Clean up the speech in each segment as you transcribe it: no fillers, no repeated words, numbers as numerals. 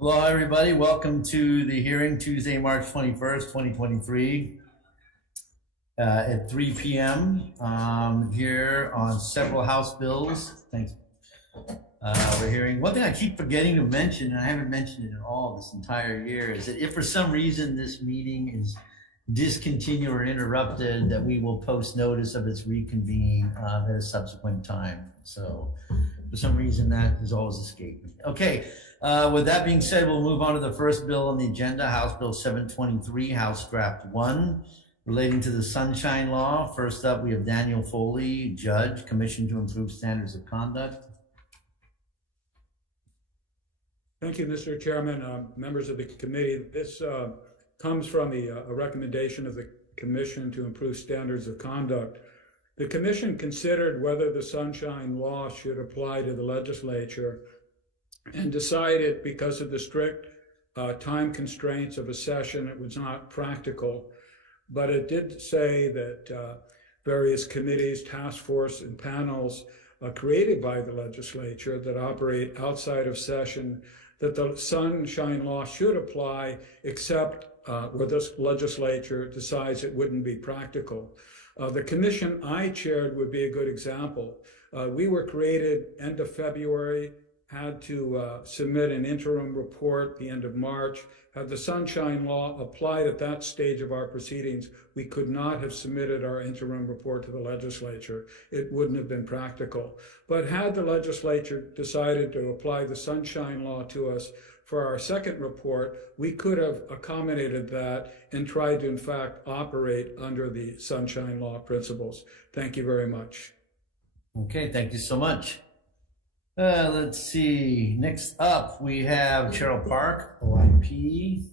Hello, everybody. Welcome to the hearing Tuesday, March 21st, 2023 at 3 p.m. Here on several House bills. Thanks. We're hearing one thing I keep forgetting to mention, and I haven't mentioned it at all this entire year, is that if for some reason this meeting is discontinued or interrupted, that we will post notice of its reconvening at a subsequent time. So for some reason that has always escaped me. Okay. With that being said, we'll move on to the first bill on the agenda, House Bill 723, House Draft 1, relating to the Sunshine Law. First up, we have Daniel Foley, Judge, Commission to Improve Standards of Conduct. Thank you, Mr. Chairman, members of the committee. This comes from a recommendation of the Commission to Improve Standards of Conduct. The Commission considered whether the Sunshine Law should apply to the legislature and decided, because of the strict time constraints of a session, it was not practical. But it did say that various committees, task force, and panels created by the legislature that operate outside of session, that the Sunshine Law should apply, except where this legislature decides it wouldn't be practical. The commission I chaired would be a good example. We were created end of February, had to submit an interim report the end of March. Had the Sunshine Law applied at that stage of our proceedings, we could not have submitted our interim report to the legislature. It wouldn't have been practical. But had the legislature decided to apply the Sunshine Law to us for our second report, we could have accommodated that and tried to, in fact, operate under the Sunshine Law principles. Thank you very much. Okay, thank you so much. Let's see. Next up, we have Cheryl Park, OIP.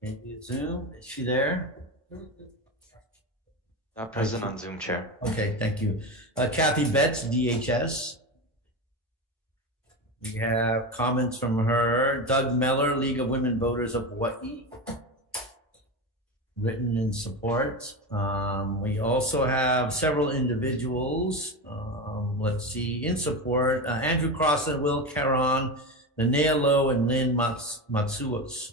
Maybe Zoom. Is she there? Not present on Zoom, Chair. Okay, thank you. Kathy Betts, DHS. We have comments from her. Doug Meller, League of Women Voters of Hawai'i. Written in support. We also have several individuals, let's see, in support. Andrew Crossan, Will Caron, Linnea Lowe, and Lynn Matsuos.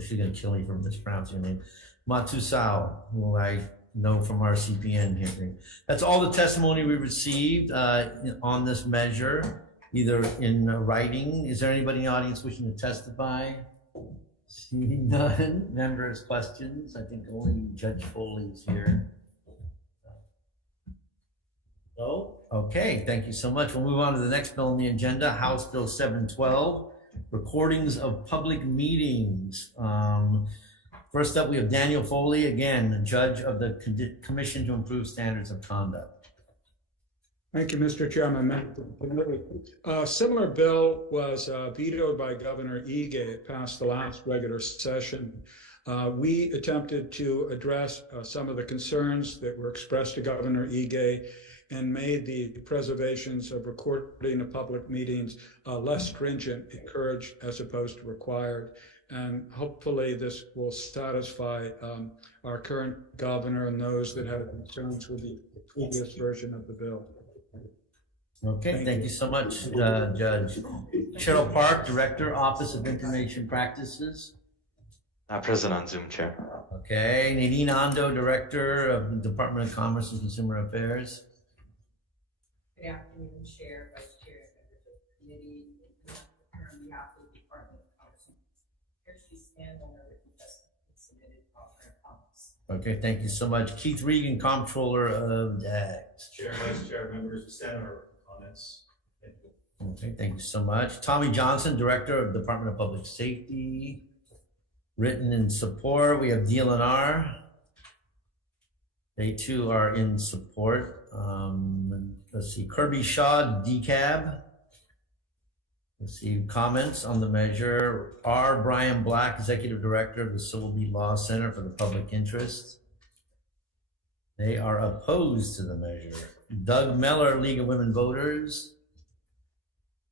She's going to kill me for mispronouncing her name. Matsusao, who I know from our CPN hearing. That's all the testimony we received on this measure, either in writing. Is there anybody in the audience wishing to testify? Seeing none. Members' questions? I think only Judge Foley's here. No? Okay, thank you so much. We'll move on to the next bill on the agenda, House Bill 712, Recordings of Public Meetings. First up, we have Daniel Foley, again, Judge of the Commission to Improve Standards of Conduct. Thank you, Mr. Chairman. A similar bill was vetoed by Governor Ige. It passed the last regular session. We attempted to address some of the concerns that were expressed to Governor Ige and made the preservations of recording of public meetings less stringent, encouraged as opposed to required. And hopefully this will satisfy our current governor and those that have concerns with the previous version of the bill. Okay, thank you so much, Judge. Cheryl Park, Director, Office of Information Practices. Not present on Zoom, Chair. Okay, Nadine Ando, Director of the Department of Commerce and Consumer Affairs. Good afternoon, Chair, Vice Chair, members of the committee. On behalf of the Department of Commerce and Affairs, we stand on our written testimony submitted to our comments. Okay, thank you so much. Keith Regan, Comptroller of DAX. Chair, Vice Chair, members, we stand on our comments. Thank you. Okay, thank you so much. Tommy Johnson, Director of Department of Public Safety. Written in support. We have DLNR. They too are in support. Let's see, Kirby Shaw, DCAB. Let's see, comments on the measure. R. Brian Black, Executive Director of the Civil Beat Law Center for the Public Interest. They are opposed to the measure. Doug Meller, League of Women Voters.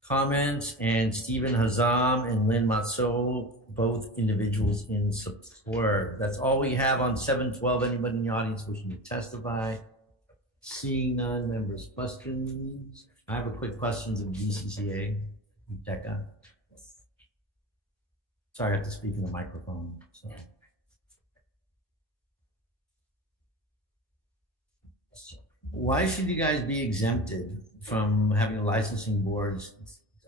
Comments, and Stephen Hazam and Lynn Matsuo, both individuals in support. That's all we have on 712. Anybody in the audience wishing to testify? Seeing none, members' questions? I have a quick questions of DCCA, DECA. Sorry, I have to speak in the microphone, so. Why should you guys be exempted from having licensing boards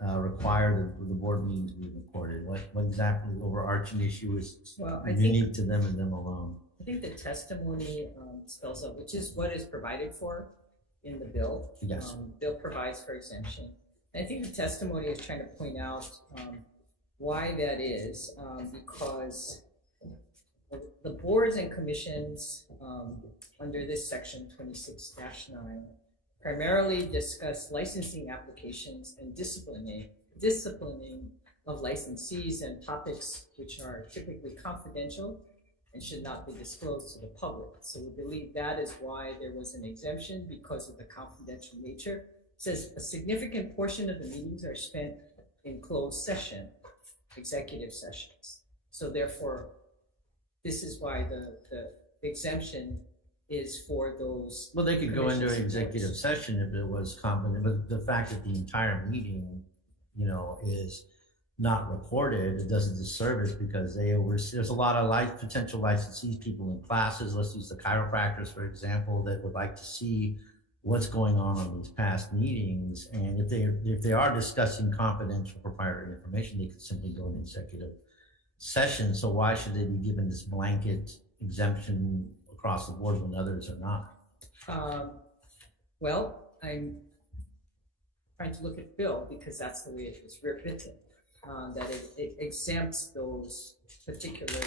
require the board meetings be recorded? What exactly overarching issue is Well, I unique think, to them and them alone? I think the testimony spells out, which is what is provided for in the bill. Yes. Bill provides for exemption. And I think the testimony is trying to point out why that is, because the boards and commissions under this section 26-9 primarily discuss licensing applications and disciplining of licensees and topics which are typically confidential and should not be disclosed to the public. So we believe that is why there was an exemption, because of the confidential nature. It says a significant portion of the meetings are spent in closed session, executive sessions. So therefore, this is why the exemption is for those. Well, they could go into an commissions and executive boards. session if it was competent, but the fact that the entire meeting, you know, is not recorded, it does a disservice because there's a lot of potential licensees, people in classes, let's use the chiropractors, for example, that would like to see what's going on these past meetings. And if they are discussing confidential proprietary information, they could simply go into executive session. So why should they be given this blanket exemption across the board when others are not? Well, I'm trying to look at Bill because that's the way it was written, that it exempts those particular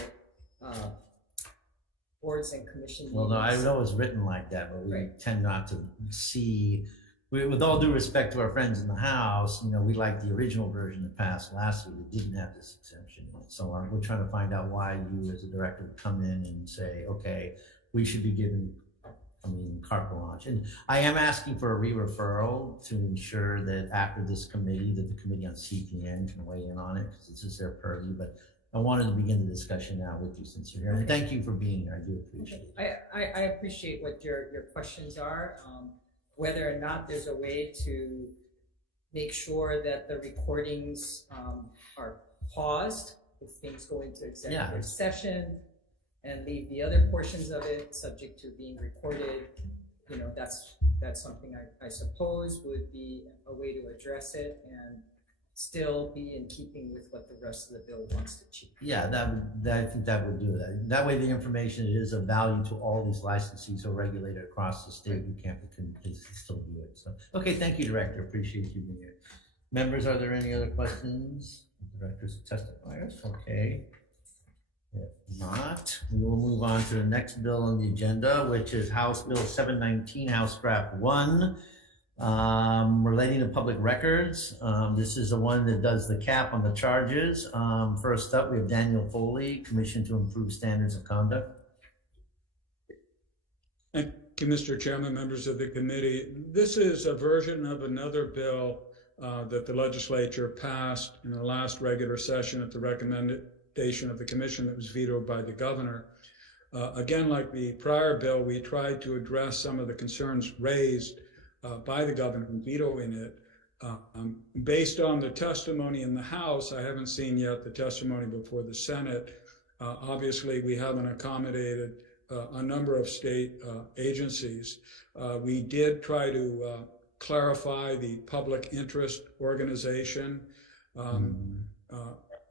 boards and commission Well, no, I meetings. know it's written like that, but we Right. tend not to see, with all due respect to our friends in the House, you know, we like the original version that passed last week that didn't have this exemption in it. So we're trying to find out why you as a director would come in and say, okay, we should be given, carte blanche. And I am asking for a re-referral to ensure that after this committee, that the Committee on CPN can weigh in on it, because this is their purview. But I wanted to begin the discussion now with you since you're here. And thank you for being here. I do appreciate it. I appreciate what your questions are, whether or not there's a way to make sure that the recordings are paused if things go into executive session, and leave the other portions of it subject to being recorded. You know, that's something I suppose would be a way to address it and still be in keeping with what the rest of the bill wants to achieve. Yeah, I think that would do that. That way the information is of value to all these licensees who are regulated across the state who can still view it. So, okay, thank you, Director. Appreciate you being here. Members, are there any other questions? Directors, testifiers? Okay. If not, we will move on to the next bill on the agenda, which is House Bill 719, House Draft 1, relating to public records. This is the one that does the cap on the charges. First up, we have Daniel Foley, Commission to Improve Standards of Conduct. Thank you, Mr. Chairman, members of the committee. This is a version of another bill that the legislature passed in the last regular session at the recommendation of the commission that was vetoed by the governor. Again, like the prior bill, we tried to address some of the concerns raised by the governor in vetoing it. Based on the testimony in the House, I haven't seen yet the testimony before the Senate. Obviously, we haven't accommodated a number of state agencies. We did try to clarify the public interest organization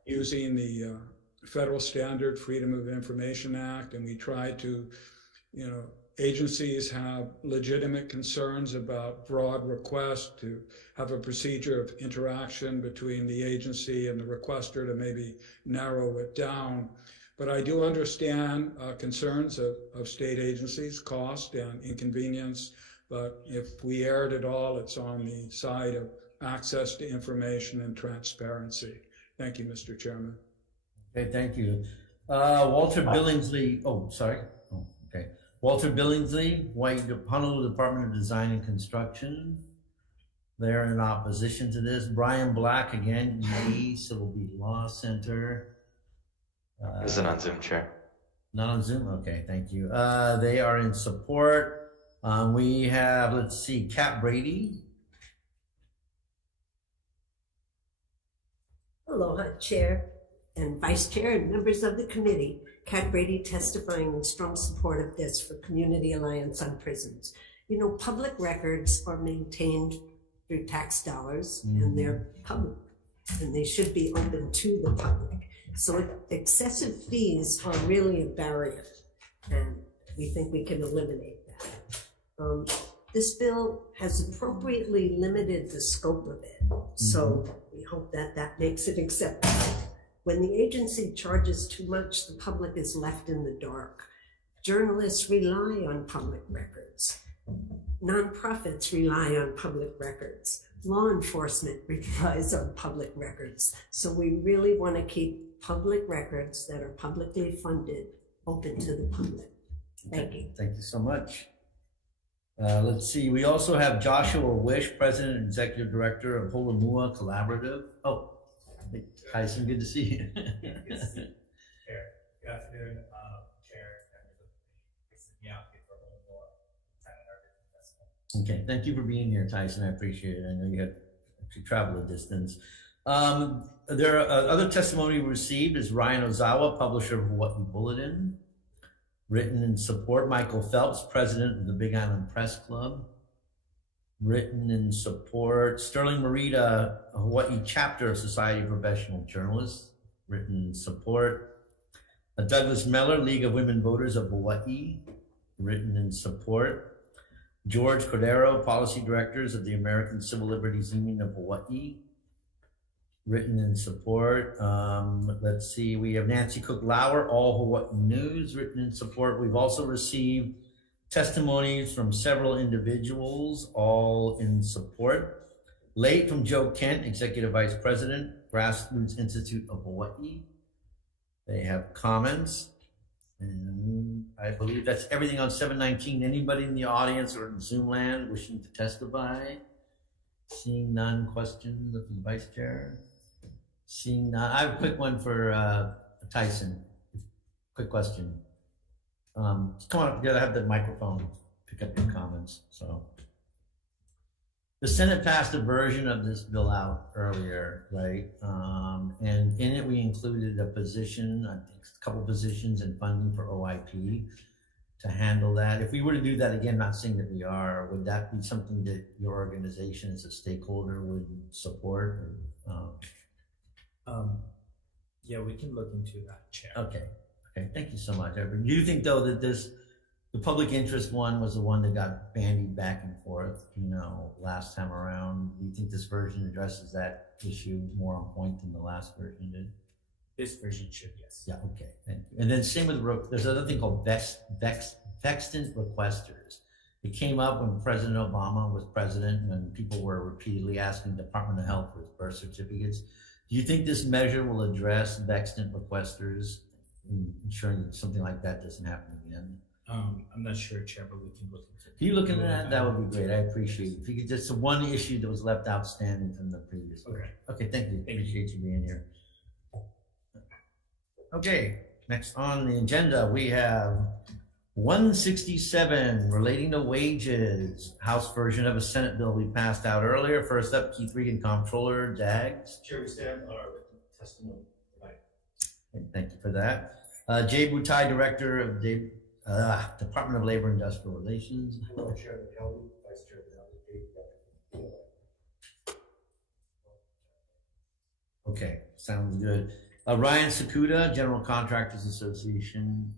using the Federal Standard Freedom of Information Act, and we tried to, agencies have legitimate concerns about broad requests to have a procedure of interaction between the agency and the requester to maybe narrow it down. But I do understand concerns of state agencies, cost and inconvenience. But if we erred at all, it's on the side of access to information and transparency. Thank you, Mr. Chairman. Okay, thank you. Walter Billingsley, Walter Billingsley, Honolulu Department of Design and Construction. They're in opposition to this. Brian Black, again, EA, Civil Beat Law Center. Isn't on Zoom, Chair. Not on Zoom? Okay, thank you. They are in support. We have, let's see, Kat Brady. Aloha, Chair and Vice Chair and members of the committee. Kat Brady testifying in strong support of this for Community Alliance on Prisons. You know, public records are maintained through tax dollars and they're public and they should be open to the public. So excessive fees are really a barrier and we think we can eliminate that. This bill has appropriately limited the scope of it. So we hope that that makes it acceptable. When the agency charges too much, the public is left in the dark. Journalists rely on public records. Nonprofits rely on public records. Law enforcement relies on public records. So we really want to keep public records that are publicly funded open to the public. Thank you. Thank you so much. Let's see, we also have Joshua Wish, President and Executive Director of Holomua Collaborative. Oh, Tyson, good to see you. Chair, good afternoon, Chair, members of the applicant for Festival. Okay, thank you for being here, Tyson. I appreciate it. I know you had to travel a distance. There are other testimony we received is Ryan Ozawa, publisher of Hawai'i Bulletin. Written in support, Michael Phelps, president of the Big Island Press Club. Written in support, Sterling Morita, Hawaii chapter of Society of Professional Journalists. Written in support, Douglas Meller, League of Women Voters of Hawaii. Written in support, George Cordero, Policy Directors of the American Civil Liberties Union of Hawaii. Written in support. Let's see, we have Nancy Cook Lauer, All Hawaii News, written in support. We've also received testimonies from several individuals, all in support. Late from Joe Kent, Executive Vice President, Grassroots Institute of Hawaii. They have comments. And I believe that's everything on 719. Anybody in the audience or in Zoom land wishing to testify? Seeing none, questions of the Vice Chair? Seeing none, I have a quick one for Tyson. Quick question. Come on up, you gotta have the microphone, pick up your comments, so. The Senate passed a version of this bill out earlier, right? And in it, we included a position, I think a couple positions and funding for OIP to handle that. If we were to do that again, not saying that we are, would that be something that your organization as a stakeholder would support? Yeah, we can look into that, Chair. Okay, thank you so much. Do you think though that the public interest one was the one that got bandied back and forth, last time around? Do you think this version addresses that issue more on point than the last version did? This version should, yes. Yeah, okay, thank you. And then same with, there's another thing called vextant requesters. It came up when President Obama was president, when people were repeatedly asking the Department of Health for birth certificates. Do you think this measure will address vextant requesters, ensuring that something like that doesn't happen again? I'm not sure, Chair, but we can look into it. Can you look into that? That would be great. I appreciate it. If you could just, one issue that was left outstanding from the previous one. Okay, thank you. Appreciate you being here. Okay, next on the agenda, we have 167 relating to wages, House version of a Senate bill we passed out earlier. First up, Keith Regan, Comptroller, JAGS. Chair, we stand on our written testimony tonight. Thank you for that. Jay Butai, Director of the Department of Labor and Industrial Relations. Hello, Chair McKelvey, Vice Chair McKelvey. Okay, sounds good. Ryan Sakuda, General Contractors Association,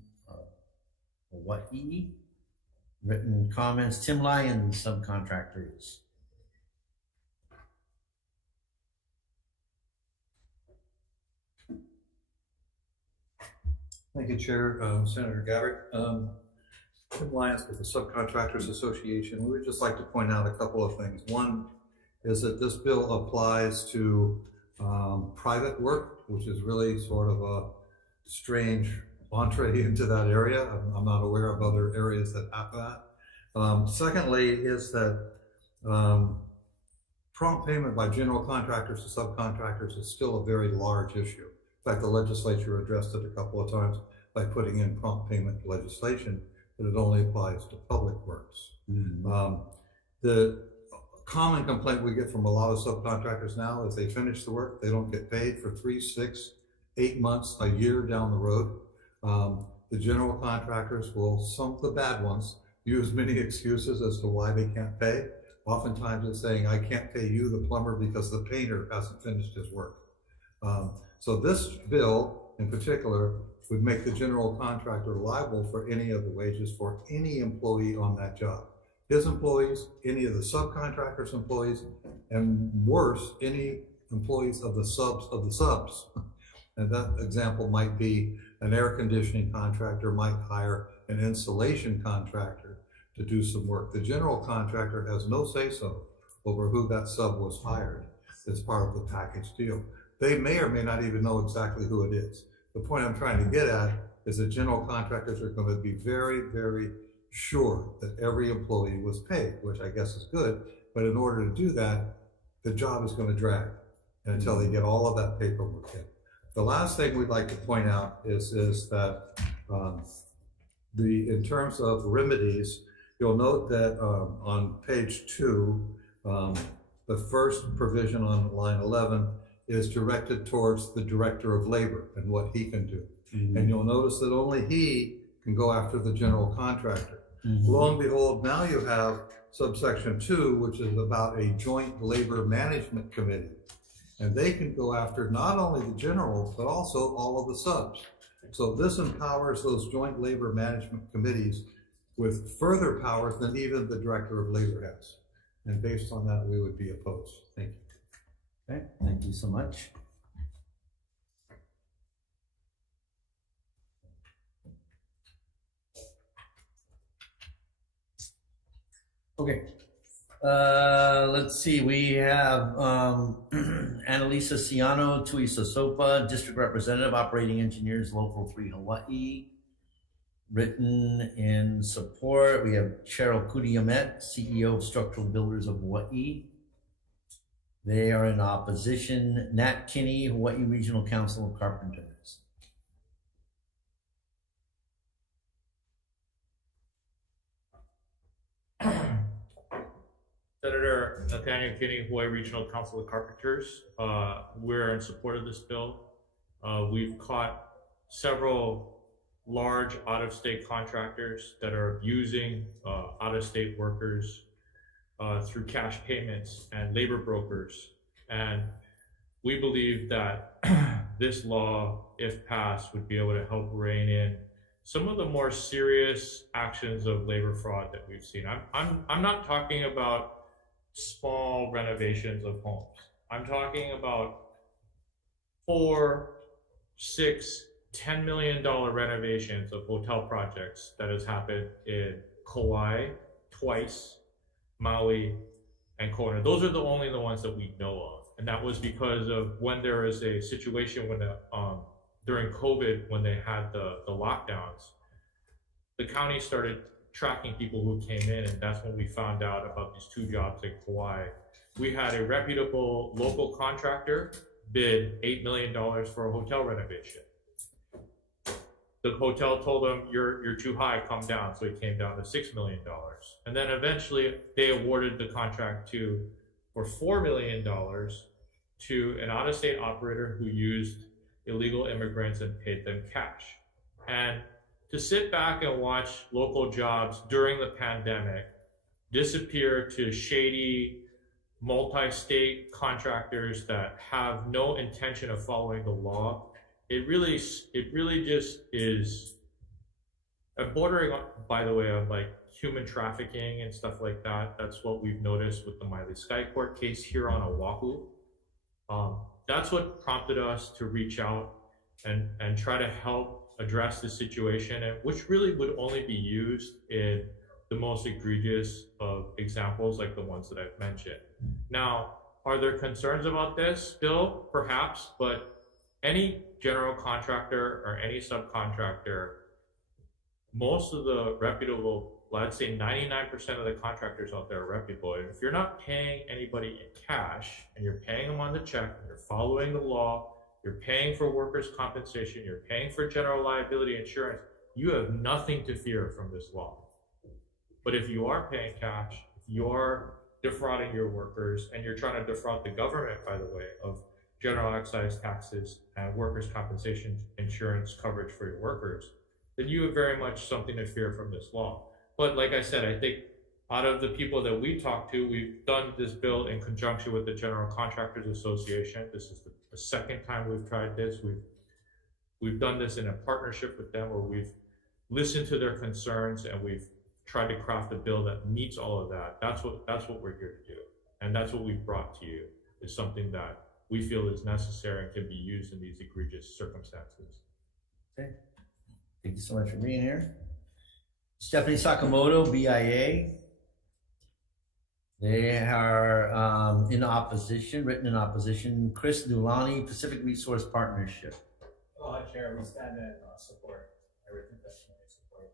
Hawai'i. Written comments, Tim Lyons, Subcontractors. Thank you, Chair. Senator Gabbard. Tim Lyons with the Subcontractors Association. We would just like to point out a couple of things. One is that this bill applies to private work, which is really sort of a strange entree into that area. I'm not aware of other areas that have that. Secondly is that prompt payment by general contractors to subcontractors is still a very large issue. In fact, the legislature addressed it a couple of times by putting in prompt payment legislation, but it only applies to public works. Mm-hmm. The common complaint we get from a lot of subcontractors now is they finish the work, they don't get paid for 3, 6, 8 months, a year down the road. The general contractors will, some of the bad ones, use many excuses as to why they can't pay. Oftentimes it's saying, I can't pay you, the plumber, because the painter hasn't finished his work. So this bill in particular would make the general contractor liable for any of the wages for any employee on that job. His employees, any of the subcontractors' employees, and worse, any employees of the subs of the subs. And that example might be an air conditioning contractor might hire an insulation contractor to do some work. The general contractor has no say-so over who that sub was hired as part of the package deal. They may or may not even know exactly who it is. The point I'm trying to get at is that general contractors are going to be very, very sure that every employee was paid, which I guess is good. But in order to do that, the job is going to drag until they get all of that paperwork in. The last thing we'd like to point out is that in terms of remedies, you'll note that on page 2, the first provision on line 11 is directed towards the Director of Labor and what he can do. And you'll notice that only he can go after the general contractor. Lo and behold, now you have subsection 2, which is about a joint labor management committee. And they can go after not only the general, but also all of the subs. So this empowers those joint labor management committees with further powers than even the Director of Labor has. And based on that, we would be opposed. Thank you. Okay, thank you so much. Okay, let's see, we have Annalisa Ciano, Tui Sosopa, District Representative, Operating Engineers, Local 3 Hawaii. Written in support, we have Cheryl Kudiamet, CEO of Structural Builders of Hawaii. They are in opposition, Nat Kinney, Hawaii Regional Council of Carpenters. Senator Nathaniel Kinney, Hawaii Regional Council of Carpenters. We're in support of this bill. We've caught several large out-of-state contractors that are abusing out-of-state workers through cash payments and labor brokers. And we believe that this law, if passed, would be able to help rein in some of the more serious actions of labor fraud that we've seen. I'm not talking about small renovations of homes. I'm talking about $4, $6, $10 million renovations of hotel projects that has happened in Kauai twice, Maui, and Kona. Those are the only ones that we know of. And that was because of when there is a situation when during COVID, when they had the lockdowns, the county started tracking people who came in, and that's when we found out about these 2 jobs in Kauai. We had a reputable local contractor bid $8 million for a hotel renovation. The hotel told them, you're too high, come down. So it came down to $6 million. And then eventually they awarded the contract for $4 million to an out-of-state operator who used illegal immigrants and paid them cash. And to sit back and watch local jobs during the pandemic disappear to shady multi-state contractors that have no intention of following the law, it really just is bordering on, by the way, on like human trafficking and stuff like that. That's what we've noticed with the Miley Sky Court case here on Oahu. That's what prompted us to reach out and try to help address the situation, and which really would only be used in the most egregious of examples like the ones that I've mentioned. Now, are there concerns about this bill? Perhaps, but any general contractor or any subcontractor, most of the reputable, let's say 99% of the contractors out there are reputable. And if you're not paying anybody in cash and you're paying them on the check and you're following the law, you're paying for workers' compensation, you're paying for general liability insurance, you have nothing to fear from this law. But if you are paying cash, if you're defrauding your workers, and you're trying to defraud the government, by the way, of general excise taxes and workers' compensation insurance coverage for your workers, then you have very much something to fear from this law. But like I said, I think out of the people that we talked to, we've done this bill in conjunction with the General Contractors Association. This is the second time we've tried this. We've done this in a partnership with them where we've listened to their concerns and we've tried to craft a bill that meets all of that. That's what we're here to do. And that's what we've brought to you, is something that we feel is necessary and can be used in these egregious circumstances. Okay. Thank you so much for being here. Stephanie Sakamoto, BIA. They are in opposition, written in opposition. Chris Dulani, Pacific Resource Partnership. Chair, we stand in support. Everything testimony support.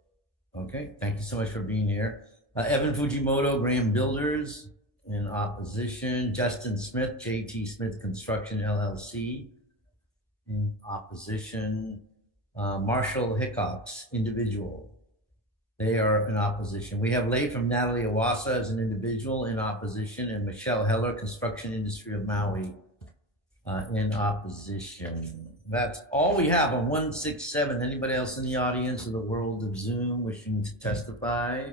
Okay, thank you so much for being here. Evan Fujimoto, Graham Builders, in opposition. Justin Smith, JT Smith Construction LLC, in opposition. Marshall Hickox, individual. They are in opposition. We have late from Natalie Awasa as an individual in opposition, and Michelle Heller, Construction Industry of Maui, in opposition. That's all we have on 167. Anybody else in the audience of the world of Zoom wishing to testify?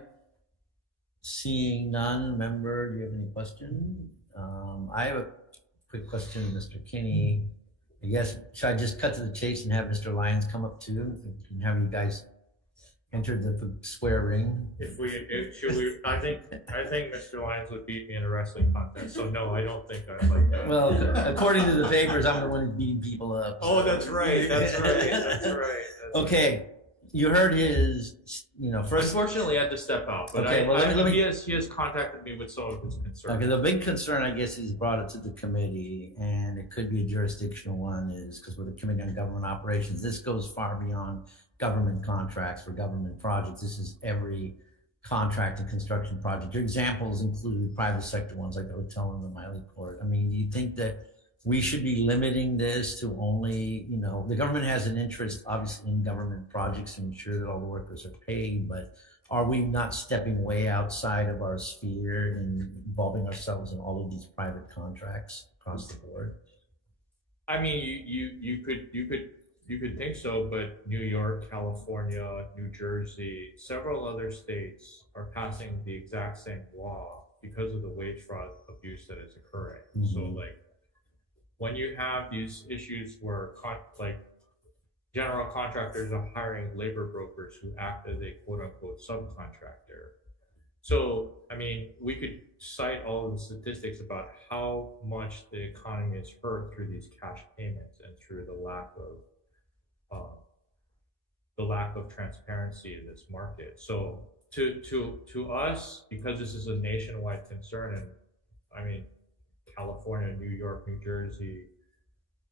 Seeing none. Member, do you have any questions? I have a quick question, Mr. Kinney. I guess, should I just cut to the chase and have Mr. Lyons come up too and have you guys enter the square ring? I think Mr. Lyons would beat me in a wrestling contest. So no, I don't think I'd like that. Well, according to the papers, I'm the one who's beating people up. Oh, that's right. That's right. Okay, you heard his, first. Unfortunately, I had to step out, but Okay, well, let me- he has contacted me with some of his concerns. Okay, the big concern, I guess, he's brought it to the committee, and it could be a jurisdictional one, is because we're the Committee on Government Operations. This goes far beyond government contracts for government projects. This is every contract and construction project. Your examples include private sector ones like the hotel and the Miley Court. I mean, do you think that we should be limiting this to only, the government has an interest, obviously, in government projects to ensure that all the workers are paid, but are we not stepping way outside of our sphere and involving ourselves in all of these private contracts across the board? I mean, you could think so, but New York, California, New Jersey, several other states are passing the exact same law because of the wage fraud abuse that is occurring. Mm-hmm. So like, when you have these issues where general contractors are hiring labor brokers who act as a quote unquote subcontractor. So, I mean, we could cite all of the statistics about how much the economy is hurt through these cash payments and through the lack of transparency in this market. So to us, because this is a nationwide concern, and I mean, California, New York, New Jersey,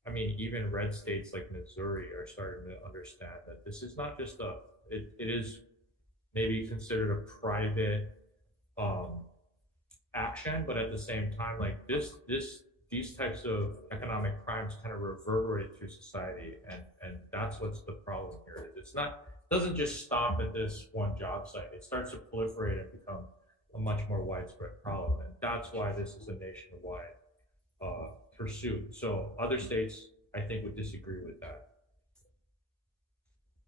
I mean, even red states like Missouri are starting to understand that this is not just it is maybe considered a private action, but at the same time, like these types of economic crimes kind of reverberate through society, and that's what's the problem here. Doesn't just stop at this one job site. It starts to proliferate and become a much more widespread problem, and that's why this is a nationwide pursuit. So other states, I think, would disagree with that.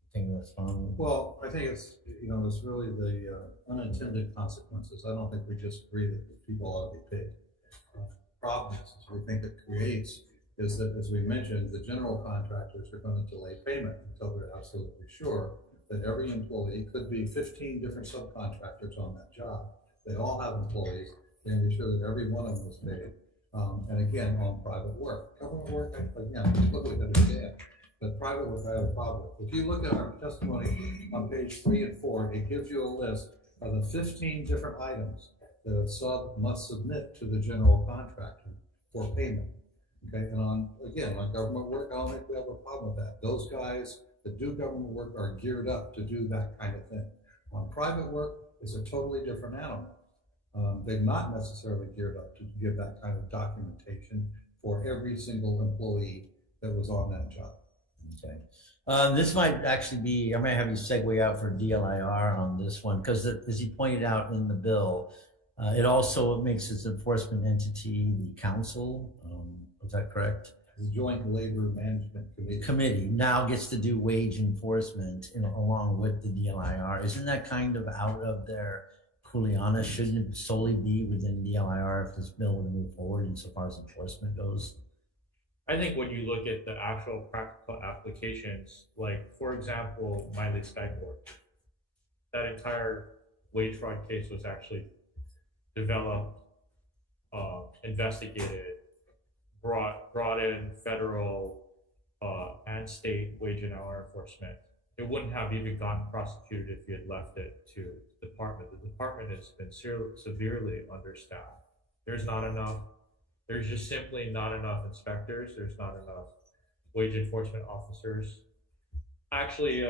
I think that's fine. Well, I think it's really the unintended consequences. I don't think we just agree that people ought to be paid. Problem is, we think it creates is that, as we mentioned, the general contractors are going to delay payment until they're absolutely sure that every employee, could be 15 different subcontractors on that job. They all have employees. They can be sure that every one of them is paid. And again, on private work. Government work, again, completely understand. But private work, I have a problem with. If you look at our testimony on page 3 and 4, it gives you a list of the 15 different items that a sub must submit to the general contractor for payment. Okay, and on government work, I don't think we have a problem with that. Those guys that do government work are geared up to do that kind of thing. On private work, it's a totally different animal. They're not necessarily geared up to give that kind of documentation for every single employee that was on that job. Okay. This might actually be, I might have you segue out for DLIR on this one, because as you pointed out in the bill, It also makes its enforcement entity the council. Is that correct? The Joint Labor Management Committee. Committee now gets to do wage enforcement, along with the DLIR. Isn't that kind of out of their kuleana? Shouldn't it solely be within DLIR if this bill would move forward insofar as enforcement goes? I think when you look at the actual practical applications, like for example, Miley Sky Board, that entire wage fraud case was actually developed, investigated, brought in federal and state wage and hour enforcement. It wouldn't have even gotten prosecuted if you had left it to the department. The department has been severely understaffed. There's just simply not enough inspectors. There's not enough wage enforcement officers. Actually,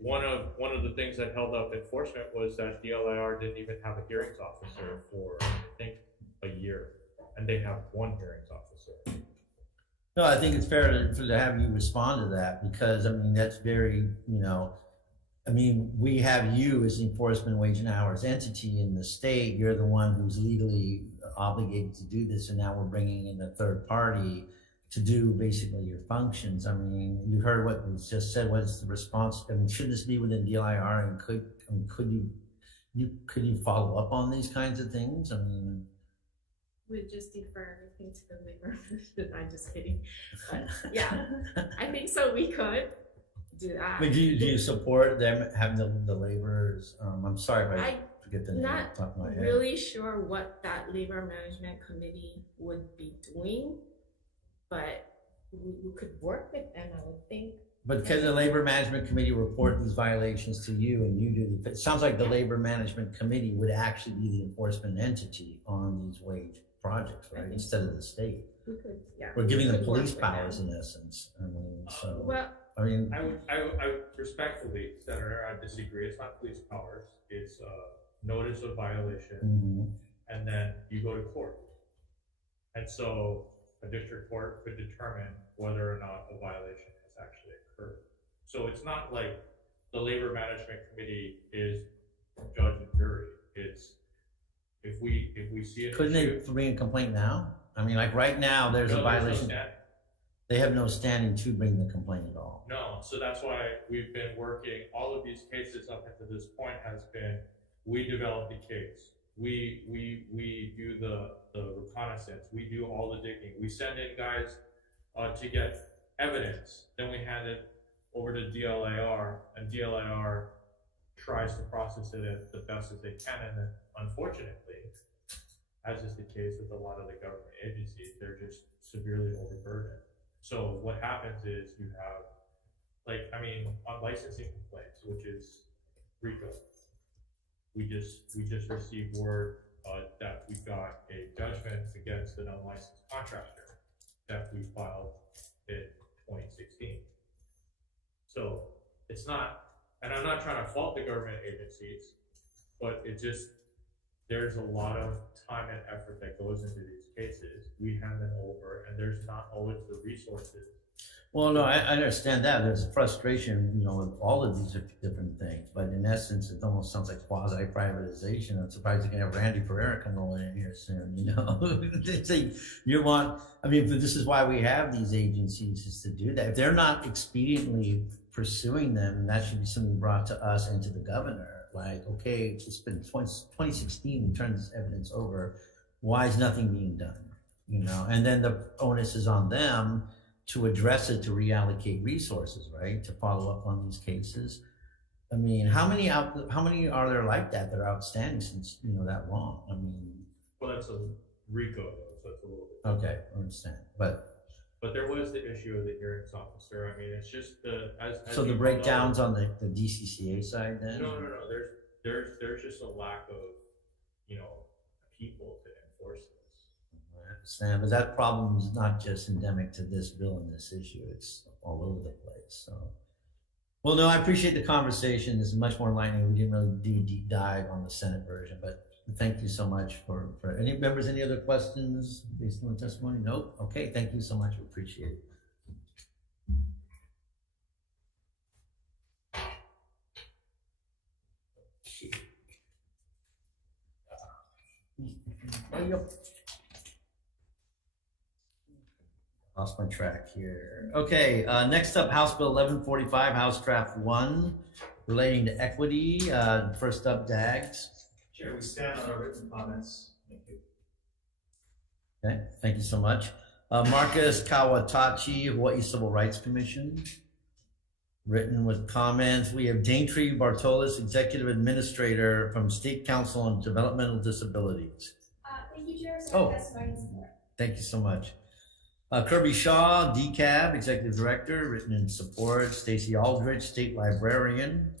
one of the things that held up enforcement was that DLIR didn't even have a hearings officer for, I think, a year, and they have one hearings officer. No, I think it's fair to have you respond to that, because I mean that's very, I mean, we have you as the enforcement wage and hours entity in the state. You're the one who's legally obligated to do this, and now we're bringing in a third party to do basically your functions. I mean, you heard what was just said. What's the response? I mean, should this be within DLIR, and could you follow up on these kinds of things? I mean, we just defer everything to the labor. I'm just kidding, but yeah, I think so. We could do that. But do you support them having the laborers? I'm sorry if I forget the name off the top of my head. Really sure what that labor management committee would be doing, but we could work with them, I would think. But can the labor management committee report these violations to you, and you do? It sounds like the labor management committee would actually be the enforcement entity on these wage projects, right? Instead of the state. We could, yeah. We're giving them We could police work with powers them. in essence. I mean, so Well, I mean, I would respectfully, Senator, I disagree. It's not police powers. It's notice of violation, mhm. and then you go to court. And so a district court could determine whether or not a violation has actually occurred. So it's not like the labor management committee is judge and jury. It's if we see an Couldn't issue, they bring a complaint now? I mean, like right now, there's a no violation. standing. They have no standing to bring the complaint at all. No, so that's why we've been working, all of these cases up until this point has been, we develop the case. We do the reconnaissance. We do all the digging. We send in guys to get evidence. Then we hand it over to DLIR, and DLIR tries to process it the best as they can. And then unfortunately, as is the case with a lot of the government agencies, they're just severely overburdened. So what happens is you have, like, I mean, on licensing complaints, which is RICO, we just received word that we got a judgment against an unlicensed contractor that we filed in 2016. So it's not, and I'm not trying to fault the government agencies, but it just, there's a lot of time and effort that goes into these cases. We hand them over, and there's not always the resources. Well, no, I understand that. There's frustration, with all of these different things. But in essence, it almost sounds like quasi-privatization. I'm surprised you can have Randy Pereira come rolling in here soon, It's like this is why we have these agencies, is to do that. If they're not expediently pursuing them, that should be something brought to us and to the governor. Like, okay, it's been 2016, we turned this evidence over. Why is nothing being done? And then the onus is on them to address it, to reallocate resources, right? To follow up on these cases. I mean, how many are there like that are outstanding since, that long? I mean. Well, that's a RICO, though, so it's a little bit. Okay, I understand. But there was the issue of the hearings officer. I mean, it's just as so the breakdowns on the DCCA side then? No. There's just a lack of, people to enforce this. I understand, but that problem is not just endemic to this bill and this issue. It's all over the place. So, well, no, I appreciate the conversation. This is much more enlightening. We didn't really do a deep dive on the Senate version, but thank you so much for any members. Any other questions based on the testimony? Nope. Okay, thank you so much. We appreciate it. There you go. Lost my track here. Okay, next up, House Bill 1145, House Draft 1, relating to equity. First up, Dags. Chair, we stand on our written comments. Thank you. Okay, thank you so much. Marcus Kawatachi, Hawaii Civil Rights Commission. Written with comments. We have Daintree Bartolis, Executive Administrator from State Council on Developmental Disabilities. Thank you, Chair. Oh. Testifying in support. Thank you so much. Kirby Shaw, DCAB, Executive Director, written in support. Stacy Aldrich, State Librarian.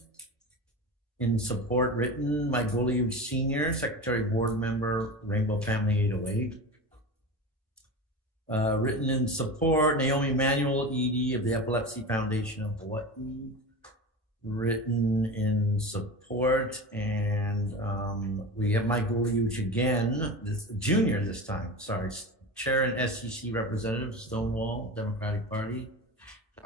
In support, written. Mike Goliuch, Senior, Secretary Board Member, Rainbow Family 808. Written in support, Naomi Manuel, ED of the Epilepsy Foundation of Hawaii. Written in support, and we have Mike Goliuch again, Junior this time, sorry. Chair and SEC Representative, Stonewall Democratic Party.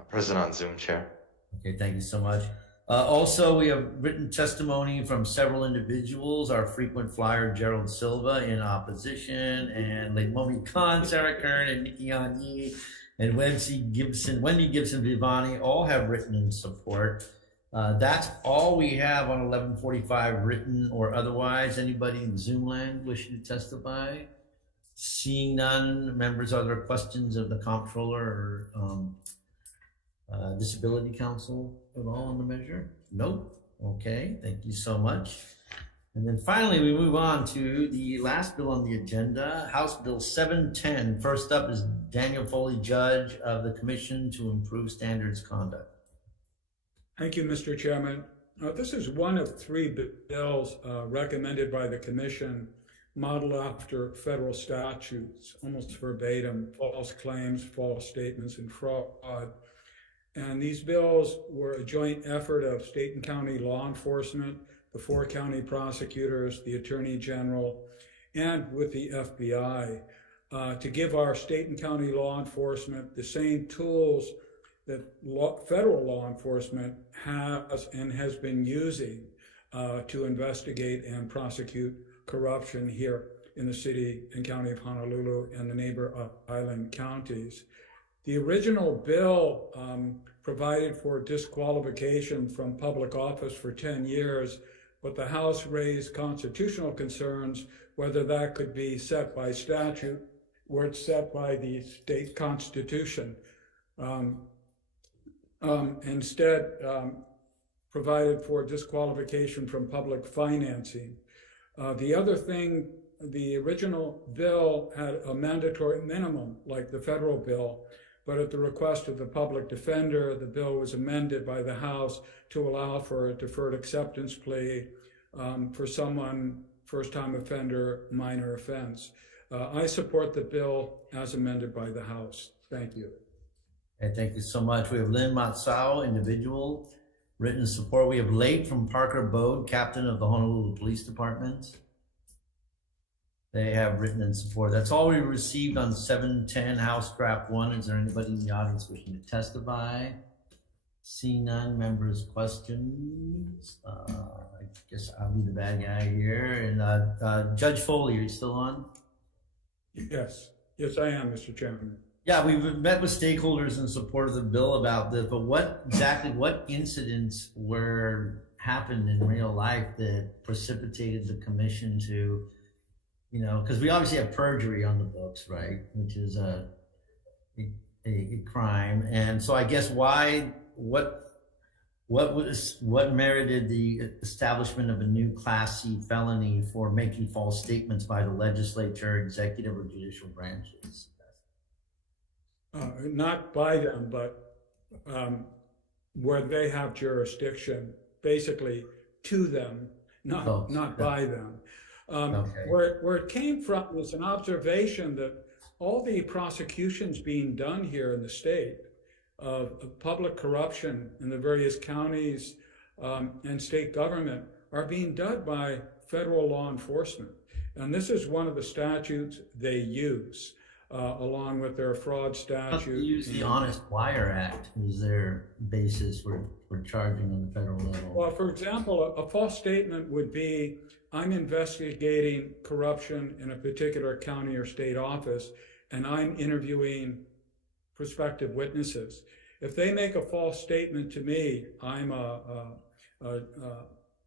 Present on Zoom, Chair. Okay, thank you so much. Also, we have written testimony from several individuals, our frequent flyer, Gerald Silva, in opposition, and Lake Momi Khan, Sarah Kern, and Nikki Yi, and Wendy Gibson Vivani, all have written in support. That's all we have on 1145, written or otherwise. Anybody in Zoom land wishing to testify? Seeing none, members, are there questions of the comptroller or Disability Council at all on the measure? Nope. Okay, thank you so much. And then finally, we move on to the last bill on the agenda, House Bill 710. First up is Daniel Foley, Judge of the Commission to Improve Standards Conduct. Thank you, Mr. Chairman. This is one of three bills recommended by the Commission, modeled after federal statutes, almost verbatim: false claims, false statements, and fraud. And these bills were a joint effort of state and county law enforcement, the 4 county prosecutors, the Attorney General, and with the FBI, to give our state and county law enforcement the same tools that federal law enforcement has and has been using to investigate and prosecute corruption here in the city and county of Honolulu and the neighbor island counties. The original bill provided for disqualification from public office for 10 years, but the House raised constitutional concerns whether that could be set by statute or it's set by the state constitution. Instead, provided for disqualification from public financing. The other thing, the original bill had a mandatory minimum like the federal bill, but at the request of the public defender, the bill was amended by the House to allow for a deferred acceptance plea for someone, first-time offender, minor offense. I support the bill as amended by the House. Thank you. Okay, thank you so much. We have Lynn Matsao, individual, written support. We have Late from Parker Bode, captain of the Honolulu Police Department. They have written in support. That's all we received on 710 House Draft 1. Is there anybody in the audience wishing to testify? See none. Members' questions? I guess I'll be the bad guy here. And Judge Foley, are you still on? Yes. Yes, I am, Mr. Chairman. Yeah, we've met with stakeholders in support of the bill about this, but what incidents happened in real life that precipitated the commission to, because we obviously have perjury on the books, right? Which is a crime. And so I guess what merited the establishment of a new Class C felony for making false statements by the legislature, executive, or judicial branches? Not by them, but where they have jurisdiction, basically to them, not by them. Okay. Where it came from was an observation that all the prosecutions being done here in the state of public corruption in the various counties and state government are being done by federal law enforcement. And this is one of the statutes they use. Along with their fraud statute. They use the Honest Wire Act as their basis for charging on the federal level. Well, for example, a false statement would be I'm investigating corruption in a particular county or state office, and I'm interviewing prospective witnesses. If they make a false statement to me, I'm a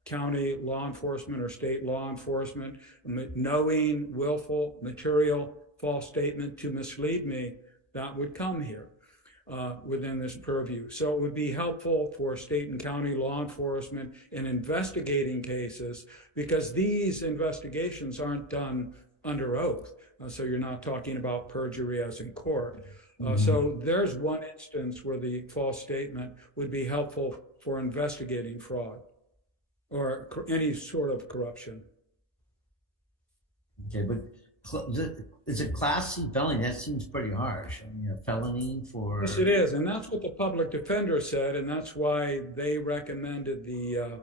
county law enforcement or state law enforcement, knowing, willful, material false statement to mislead me, that would come here within this purview. So it would be helpful for state and county law enforcement in investigating cases, because these investigations aren't done under oath. So you're not talking about perjury as in court. So there's one instance where the false statement would be helpful for investigating fraud or any sort of corruption. Okay, but is it Class C felony? That seems pretty harsh. I mean, a felony for... Yes, it is, and that's what the public defender said, and that's why they recommended the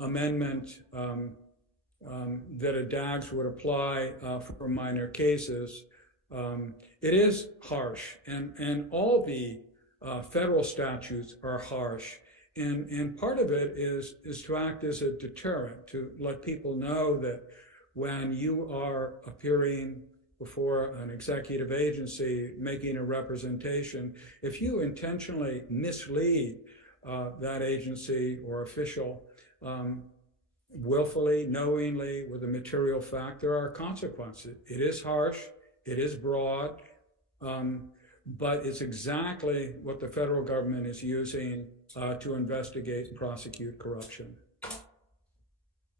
amendment that a DAGS would apply for minor cases. It is harsh, and all the federal statutes are harsh. And part of it is to act as a deterrent, to let people know that when you are appearing before an executive agency making a representation, if you intentionally mislead that agency or official willfully, knowingly, with a material fact, there are consequences. It is harsh, it is broad, but it's exactly what the federal government is using to investigate and prosecute corruption.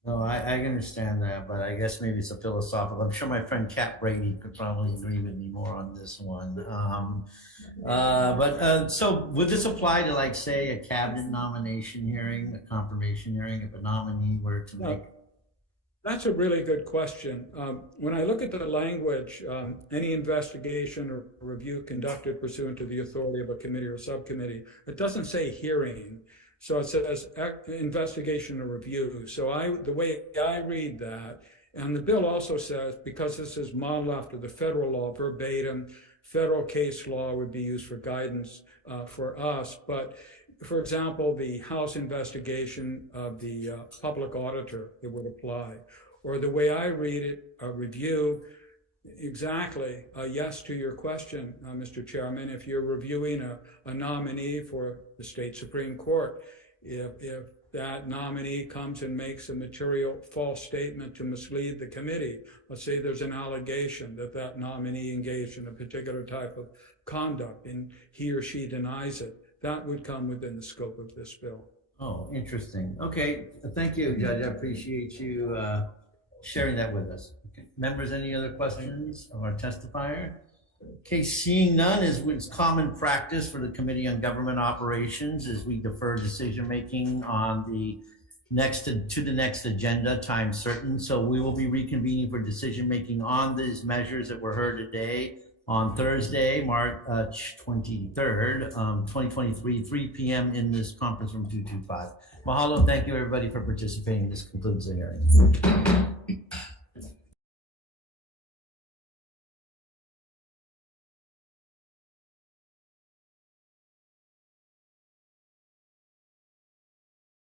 No, I understand that, but I guess maybe it's a philosophical. I'm sure my friend Kat Brady could probably agree with me more on this one. So would this apply to, like, say, a cabinet nomination hearing, a confirmation hearing, if a nominee were to make? That's a really good question. When I look at the language, any investigation or review conducted pursuant to the authority of a committee or subcommittee, it doesn't say hearing. So it says investigation or review. So the way I read that, and the bill also says, because this is modeled after the federal law verbatim, federal case law would be used for guidance for us. But for example, the House investigation of the public auditor, it would apply. Or the way I read it, a review, exactly, yes to your question, Mr. Chairman. If you're reviewing a nominee for the state Supreme Court, if that nominee comes and makes a material false statement to mislead the committee, let's say there's an allegation that that nominee engaged in a particular type of conduct and he or she denies it, that would come within the scope of this bill. Oh, interesting. Okay, thank you, Judge. I appreciate you sharing that with us. Okay. Members, any other questions of our testifier? Okay, seeing none, as it's common practice for the Committee on Government Operations, is we defer decision-making on the to the next agenda time certain. So we will be reconvening for decision-making on these measures that were heard today on Thursday, March 23rd, 2023, 3 p.m. in this conference room 225. Mahalo, thank you everybody for participating. This concludes the hearing.